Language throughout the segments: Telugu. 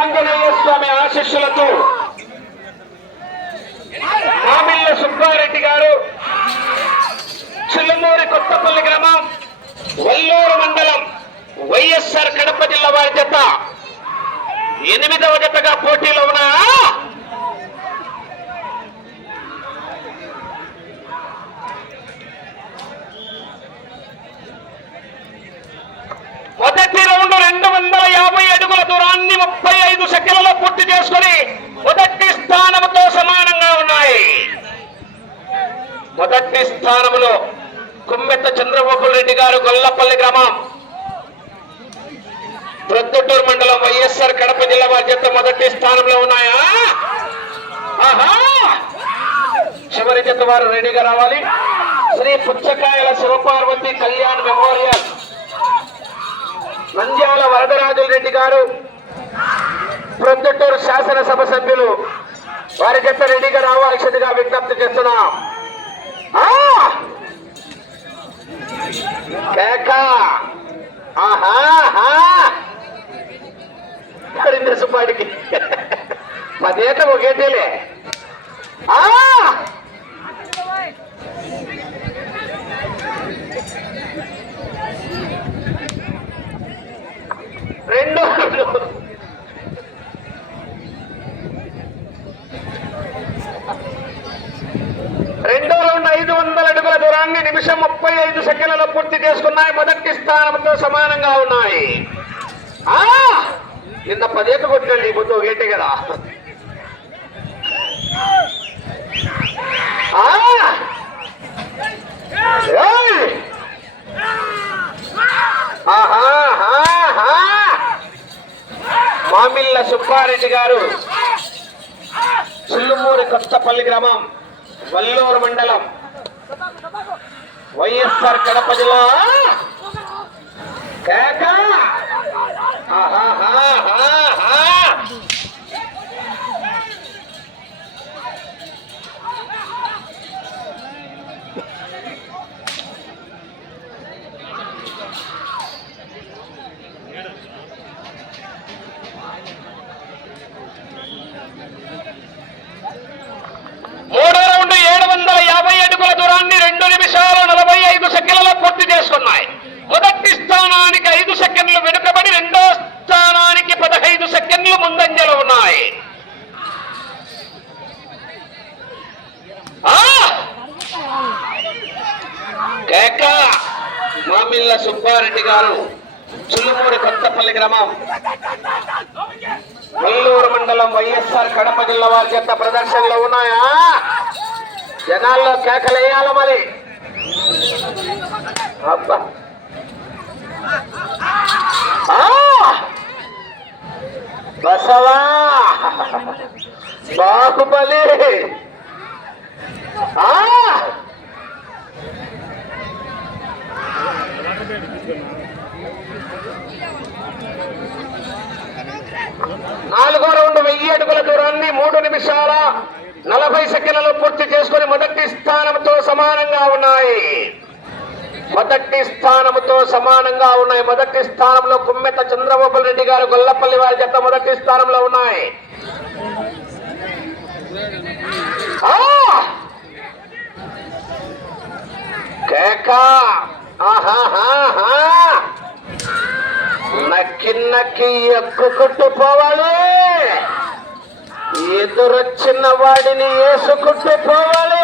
ఆంజనేయ స్వామి ఆశీస్సులతో మామిళ్ళ సుబ్బారెడ్డి గారు, చిల్లమూరి కొత్తపల్లి గ్రామం, వల్లూరు మండలం, వైఎస్ఆర్ కడప జిల్లా వారి జత 8వ జతగా పోటీలో ఉన్నా. మొదటి రౌండ్ 250 అడుగుల దూరాన్ని 35 సెకండ్లలో పూర్తి చేసుకుని మొదటి స్థానంతో సమానంగా ఉన్నాయి. మొదటి స్థానంలో కుమ్మెత్త చంద్రబాబు రెడ్డి గారు, గొల్లపల్లి గ్రామం, ప్రొద్దుటూరు మండలం, వైఎస్ఆర్ కడప జిల్లా వారి జత మొదటి స్థానంలో ఉన్నాయా? ఆహా, చివరి జత వారు రెడీగా రావాలి. శ్రీ పుచ్చకాయల శివపార్వతి కళ్యాణ్ మెమోరియల్, నంద్యాల వరదరాజుల రెడ్డి గారు, ప్రొద్దుటూరు శాసనసభ సభ్యులు వారి జత రెడీగా రావాల్సిందిగా విజ్ఞప్తి చేస్తున్నాం. సుబ్బాడికి 10 ఏట ఒకేటేలే. రెండో రౌండ్ 500 అడుగుల దూరాన్ని నిమిషం 35 సెకండ్లలో పూర్తి చేసుకున్నాయి. మొదటి స్థానంతో సమానంగా ఉన్నాయి. నిన్న 10 ఏట కొట్టండి, ఇప్పుడు ఒకటే కదా. మామిళ్ళ సుబ్బారెడ్డి గారు, చిల్లుమూరి కొత్తపల్లి గ్రామం, వల్లూరు మండలం, వైఎస్ఆర్ కడప జిల్లా. మూడో రౌండ్ 750 అడుగుల దూరాన్ని 2 నిమిషాల 45 సెకండ్లలో పూర్తి చేసుకున్నాయి. మొదటి స్థానానికి 5 సెకండ్లు వెనుకబడి రెండో స్థానానికి 15 సెకండ్లు ముందంజలో ఉన్నాయి. మామిళ్ళ సుబ్బారెడ్డి గారు, చిల్లుమూరి కొత్తపల్లి గ్రామం, వల్లూరు మండలం, వైఎస్ఆర్ కడప జిల్లా వారి చేత ప్రదర్శనలో ఉన్నాయా? జనాల్లో కేకలేయాల మరి. అబ్బా, బసవా, బాహుబలి, 4వ రౌండ్ 1000 అడుగుల దూరాన్ని 3 నిమిషాల 40 సెకండ్లలో పూర్తి చేసుకుని మొదటి స్థానంతో సమానంగా ఉన్నాయి. మొదటి స్థానంలో కుమ్మెత్త చంద్రబాబు రెడ్డి గారు, గొల్లపల్లి వారి జత మొదటి స్థానంలో ఉన్నాయి. నక్కి ఎక్కుకుంటూ పోవాలి, ఎదురొచ్చిన వాడిని వేసుకుంటూ పోవాలి.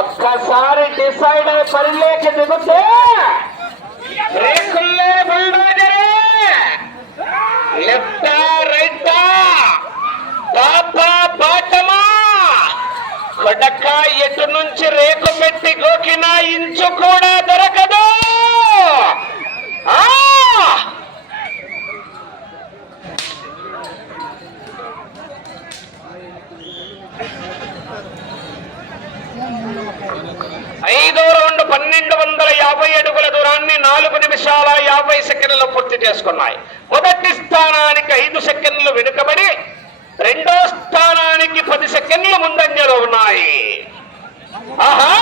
ఒక్కసారి డిసైడ్ అయి పనిలోకి దిగుతే రేకుల్లే బుల్డోజరే, లెఫ్టా రైటా, టాపా బాటమా, కొడక ఎటు నుంచి రేకు పెట్టి గోకినా ఇంచు కూడా దొరకదు. ఐదో రౌండ్ 1250 అడుగుల దూరాన్ని 4 నిమిషాల 50 సెకండ్లలో పూర్తి చేసుకున్నాయి. మొదటి స్థానానికి 5 సెకండ్లు వెనుకబడి రెండో స్థానానికి 10 సెకండ్లు ముందంజలో ఉన్నాయి. ఆహా,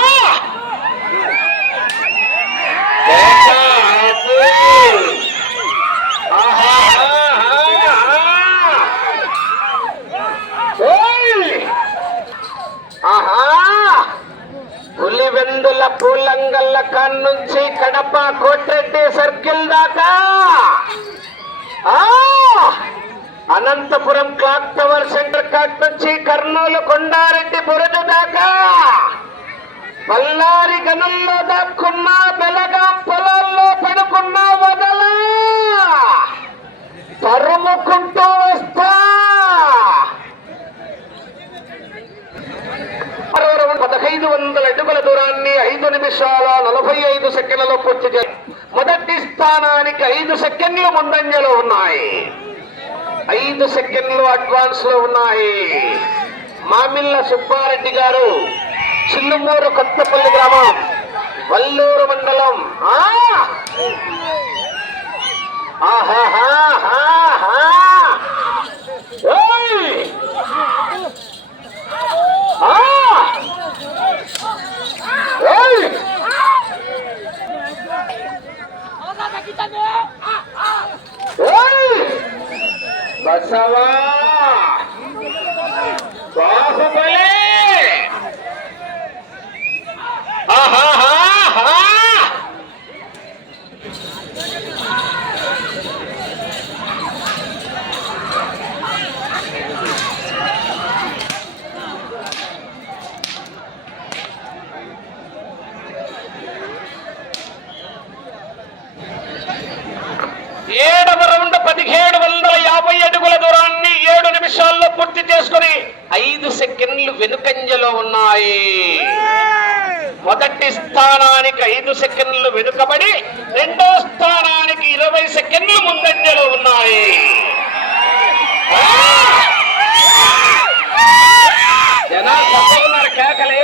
ఆహా పులివెందుల పూలంగల్ల కాన్నుంచి కడప కోట్రెడ్డి సర్కిల్ దాకా, అనంతపురం క్లాక్ టవర్ సెంటర్ కాట్ నుంచి కర్నూలు కొండారెడ్డి బురజు దాకా, బళ్ళారి గనుల్లో దాక్కున్నా, బెలగాం పొలాల్లో పడుకున్నా వదలా, తరుముకుంటూ వస్తా. 1500 అడుగుల దూరాన్ని 5 నిమిషాల 45 సెకండ్లలో పూర్తి చేసి మొదటి స్థానానికి 5 సెకండ్లు ముందంజలో ఉన్నాయి. 5 సెకండ్లు అడ్వాన్స్ లో ఉన్నాయి. మామిళ్ళ సుబ్బారెడ్డి గారు, చిల్లుమూరు కొత్తపల్లి గ్రామం, వల్లూరు మండలం. బసవా బాహుబలి ఏడవ రౌండ్ 1750 అడుగుల దూరాన్ని 7 నిమిషాల్లో పూర్తి చేసుకుని 5 సెకండ్లు వెనుకంజలో ఉన్నాయి. మొదటి స్థానానికి 5 సెకండ్లు వెనుకబడి రెండో స్థానానికి 20 సెకండ్లు ముందంజలో ఉన్నాయి. జనాలు తప్పకున్నారు కేకలే.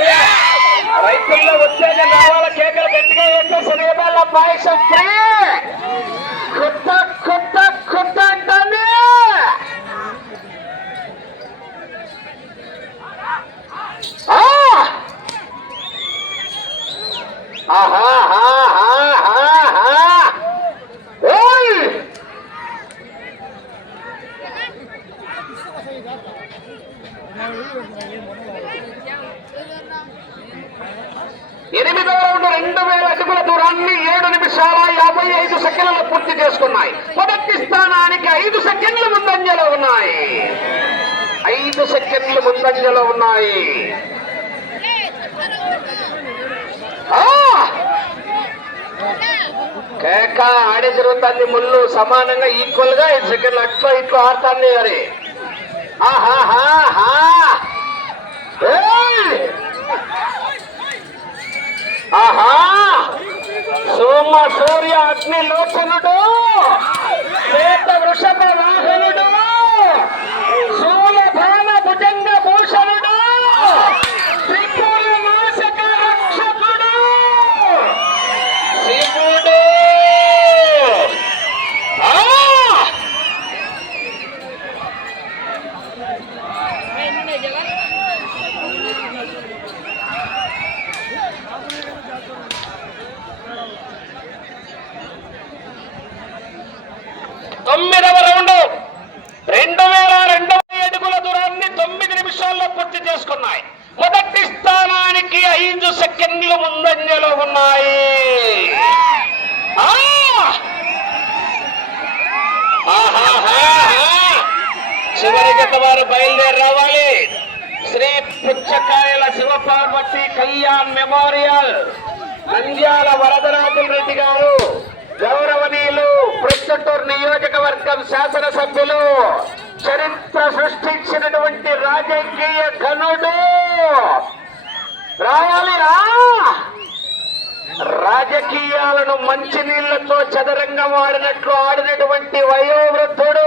రైతుల్లో ఉత్తేజం రావాల, కేకలు గట్టిగా వేస్తే శనివాళ్ళ పాయసం ఫ్రీ. కుట్ట కుట్ట కుట్ట అంటానే. ఎనిమిదవ రౌండ్ 2000 అడుగుల దూరాన్ని 7 నిమిషాల 55 సెకండ్లు పూర్తి చేసుకున్నాయి. మొదటి స్థానానికి 5 సెకండ్లు ముందంజలో ఉన్నాయి. 5 సెకండ్లు ముందంజలో ఉన్నాయి. కేక ఆడే జరుగుతుంది. ముళ్ళు సమానంగా ఈక్వల్ గా 5 సెకండ్లు అట్లా ఇట్లా ఆడతాన్ని. అరే సోమ సూర్య అగ్ని లోచనుడు, శ్వేత వృషభ వాహనుడు, శూలభాన భుజంగ భూషణుడు, త్రిపుర నాశక రక్షకుడు శివుడు. తొమ్మిదవ రౌండ్ 2200 అడుగుల దూరాన్ని 9 నిమిషాల్లో పూర్తి చేసుకున్నాయి. మొదటి స్థానానికి 5 సెకండ్లు ముందంజలో ఉన్నాయి. చివరి గత వారు బయలుదేరి రావాలి. శ్రీ పుచ్చకాయల శివపార్వతి కళ్యాణ్ మెమోరియల్, నంద్యాల వరదరాజుల రెడ్డి గారు, గౌరవనీయులు ప్రొద్దుటూరు నియోజకవర్గం శాసనసభ్యులు, చరిత్ర సృష్టించినటువంటి రాజకీయ ఘనుడు, రాయాలిరా రాజకీయాలను మంచినీళ్లతో చదరంగం ఆడినట్లు ఆడినటువంటి వయోవృద్ధుడు.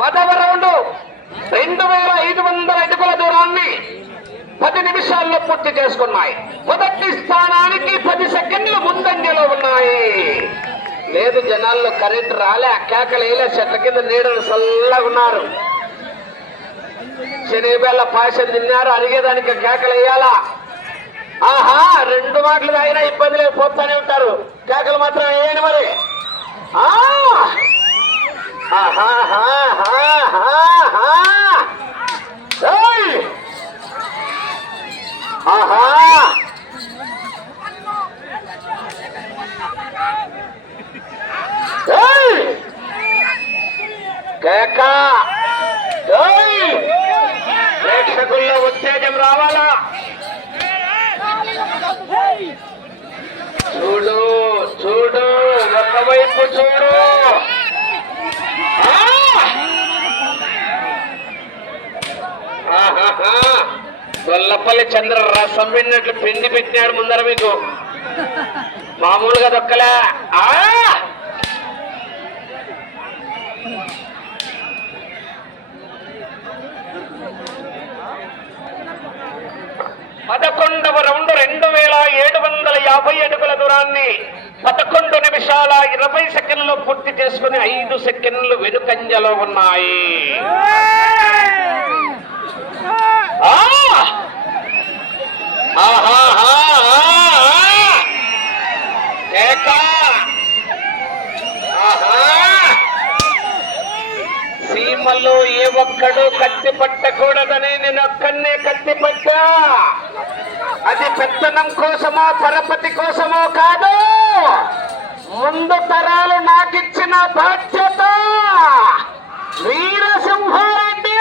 పదవ రౌండ్ 2500 అడుగుల దూరాన్ని 10 నిమిషాల్లో పూర్తి చేసుకున్నాయి. మొదటి స్థానానికి 10 సెకండ్లు ముందంజలో ఉన్నాయి. లేదు, జనాల్లో కరెంట్ రాలే, కేకలు వేయలే, చెట్ల కింద నీడలు చల్లగా ఉన్నారు. శనివేళ పాయసం తిన్నారు, అడిగేదానికి కేకలు వేయాలా. ఆహా 2 మాటలు తాగినా ఇబ్బంది లేదు, పోతానే ఉంటారు. కేకలు మాత్రం వేయండి మరి. ఆహా కేక ప్రేక్షకుల్లో ఉత్తేజం రావాలా. చూడు చూడు ఒకవైపు చూడు. గొల్లపల్లి చంద్ర రసం పిండినట్లు పిండి పెట్టినాడు ముందర మీకు. మామూలుగా దొక్కలే. పదకొండవ రౌండ్ 2750 అడుగుల దూరాన్ని 11 నిమిషాల 20 సెకండ్లు పూర్తి చేసుకుని 5 సెకండ్లు వెనుకంజలో ఉన్నాయి. సీమలో ఏ ఒక్కడు కత్తి పట్టకూడదని నేను ఒక్కనే కత్తి పట్టా. అది పెత్తనం కోసమో పరపతి కోసమో కాదు, ముందు తరాలు నాకిచ్చిన బాధ్యత. వీరసింహారెడ్డి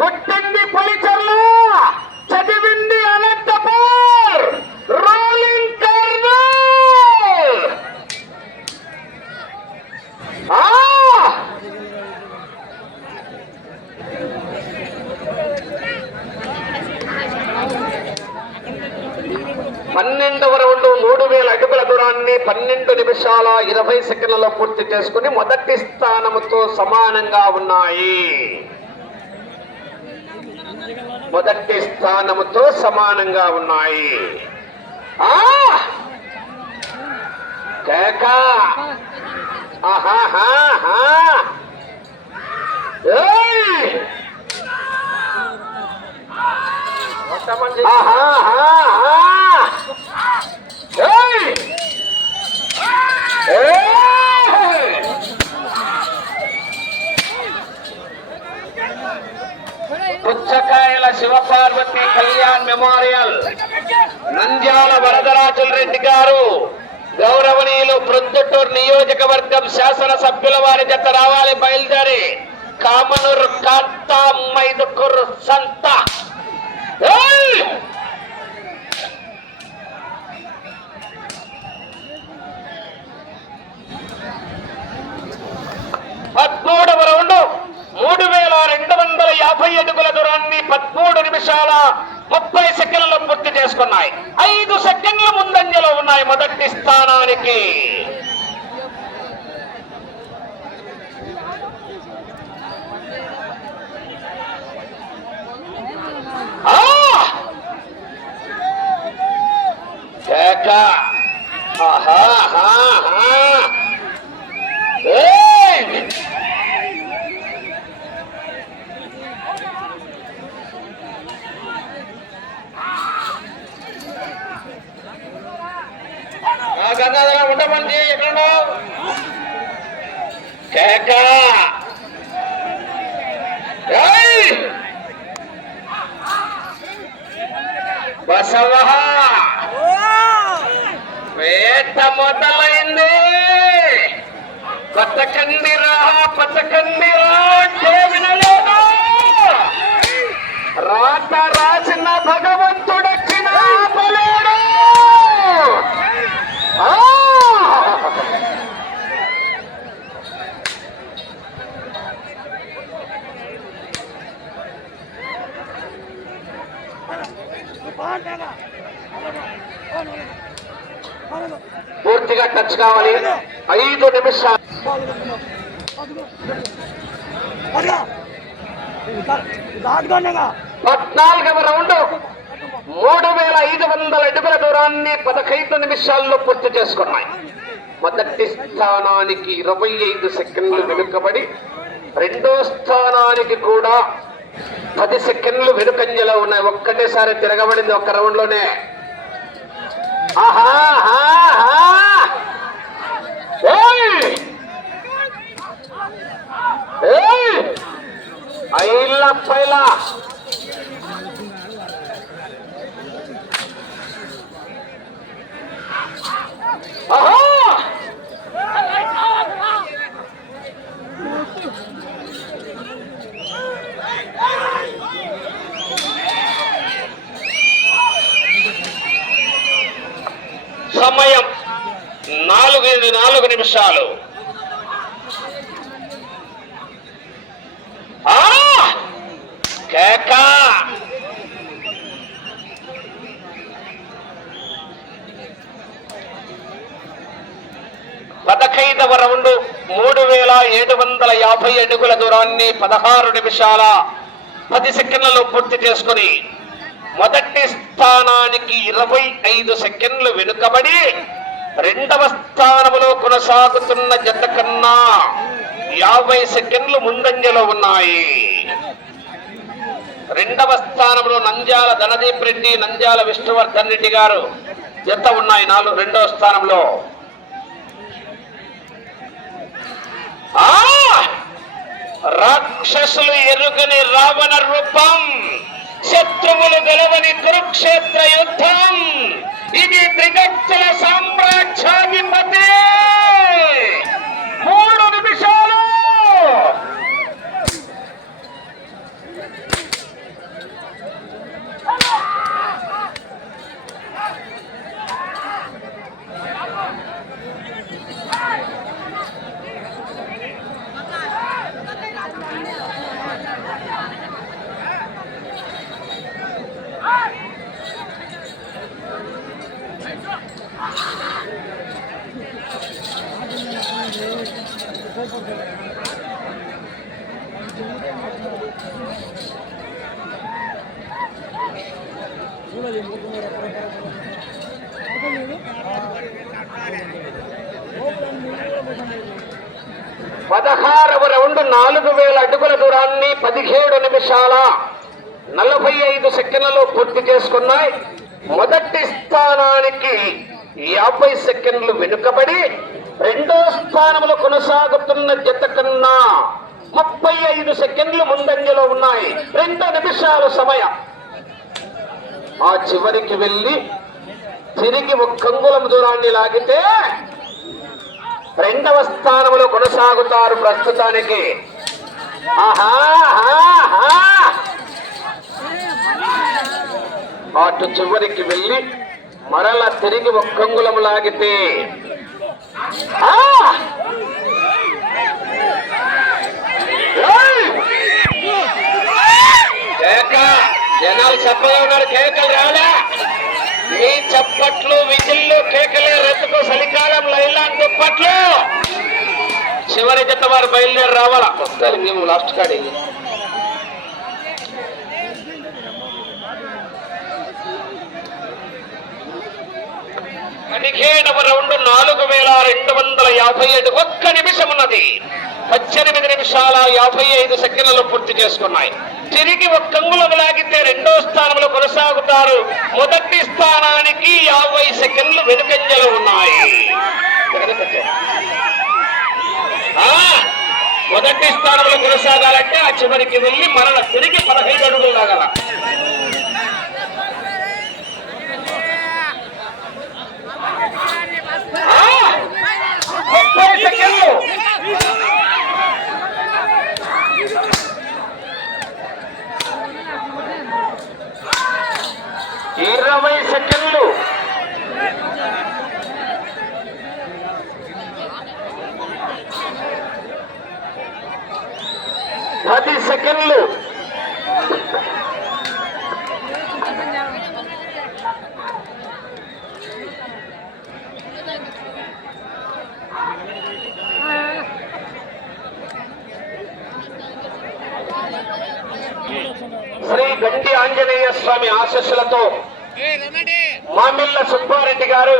పుట్టింది పులిచెర్ల, చదివింది అనంతపూర్, రోలింగ్ కర్నూల్. పన్నెండవ రౌండ్ 3000 అడుగుల దూరాన్ని 12 నిమిషాల 20 సెకండ్లలో పూర్తి చేసుకుని మొదటి స్థానముతో సమానంగా ఉన్నాయి. మొదటి స్థానముతో సమానంగా ఉన్నాయి. కేక పుచ్చకాయల శివపార్వతి కళ్యాణ్ మెమోరియల్ నంద్యాల వరదరాజుల రెడ్డి గారు, గౌరవనీయులు ప్రొద్దుటూరు నియోజకవర్గం శాసనసభ్యుల వారి జత రావాలి. బయలుదేరి కామనూరు కాంతా మైదుకూరు సంత. పద్మూడవ రౌండ్ 3250 అడుగుల దూరాన్ని 13 నిమిషాల 30 సెకండ్లు పూర్తి చేసుకున్నాయి. 5 సెకండ్లు ముందంజలో ఉన్నాయి మొదటి స్థానానికి. ఉండమంది ఎక్కడో కేక బసవ వేట మొదలైంది. పచ్చకండిరా వినలేదు. రాత రాసిన భగవంతుడొచ్చిన ఆపలేడు. పూర్తిగా టచ్ కావాలి. 5 నిమిషాలు. 14వ రౌండ్ 3500 అడుగుల దూరాన్ని 15 నిమిషాల్లో పూర్తి చేసుకున్నాయి. మొదటి స్థానానికి 25 సెకండ్లు వెనుకబడి, రెండో స్థానానికి కూడా 10 సెకండ్లు వెనుకంజలో ఉన్నాయి. ఒక్కటేసారి తిరగబడింది ఒక్క రౌండ్ లోనే. పైలా సమయం 4 నిమిషాలు. కేక 15వ రౌండ్ 3750 అడుగుల దూరాన్ని 16 నిమిషాల 10 సెకండ్లలో పూర్తి చేసుకుని మొదటి స్థానానికి 25 సెకండ్లు వెనుకబడి రెండవ స్థానంలో కొనసాగుతున్న జత కన్నా 50 సెకండ్లు ముందంజలో ఉన్నాయి. రెండవ స్థానంలో నంద్యాల ధనదీప్ రెడ్డి, నంద్యాల విష్ణువర్ధన్ రెడ్డి గారు జత ఉన్నాయి. రెండవ స్థానంలో రాక్షసులు ఎరుగని రావణ రూపం, శత్రువులు గెలవని కురుక్షేత్ర యుద్ధం. ఇది త్రిగర్జన సామ్రాజ్యాధిపతి. 3 నిమిషాలు. పదహారవ రౌండ్ 4000 అడుగుల దూరాన్ని 17 నిమిషాల 45 సెకండ్లలో పూర్తి చేసుకున్నాయి. మొదటి స్థానానికి 50 సెకండ్లు వెనుకబడి రెండో స్థానంలో కొనసాగుతున్న జత కన్నా 35 సెకండ్లు ముందంజలో ఉన్నాయి. 2 నిమిషాల సమయం. ఆ చివరికి వెళ్ళి తిరిగి 1 అంగుళం దూరాన్ని లాగితే రెండవ స్థానంలో కొనసాగుతారు ప్రస్తుతానికి. అటు చివరికి వెళ్ళి మరలా తిరిగి 1 అంగుళం లాగితే జనాలు చెప్పగా ఉన్నారు. కేకలు రాలా? మీ చప్పట్లు, విజిల్లు, కేకలే రెత్తుకు చలికాలం లైలాన్ దుప్పట్లు. చివరి జత వారు బయలుదేరి రావాలా? వస్తారు మేము లాస్ట్ కాడి. పదిహేడవ రౌండ్ 4250 1 నిమిషం ఉన్నది. 18 నిమిషాల 55 సెకండ్లలో పూర్తి చేసుకున్నాయి. తిరిగి 1 అంగుళం లాగితే రెండో స్థానంలో కొనసాగుతారు. మొదటి స్థానానికి 50 సెకండ్లు వెనుకంజలు ఉన్నాయి. మొదటి స్థానంలో కొనసాగాలంటే ఆ చివరికి వెళ్ళి మరల తిరిగి 15 అడుగులు లాగాల. సెకండ్లు 20 సెకండ్లు. పది సెకండ్లు. శ్రీ గండి ఆంజనేయ స్వామి ఆశీస్సులతో మామిళ్ళ సుబ్బారెడ్డి గారు,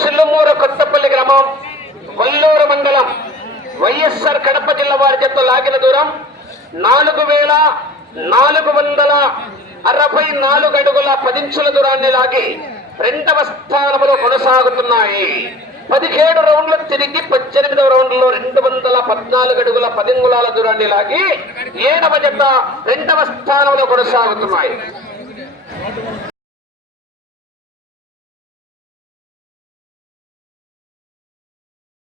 చిల్లుమూరు కొత్తపల్లి గ్రామం, వల్లూరు మండలం, వైఎస్ఆర్ కడప జిల్లా వారి చేత లాగిన దూరం 464 అడుగుల 10 ఇంచుల దూరాన్ని లాగి రెండవ స్థానంలో కొనసాగుతున్నాయి. 17 రౌండ్లు తిరిగి 18వ రౌండ్లో 214 అడుగుల 10 అంగుళాల దూరాన్ని లాగి 7వ జత రెండవ స్థానంలో కొనసాగుతున్నాయి.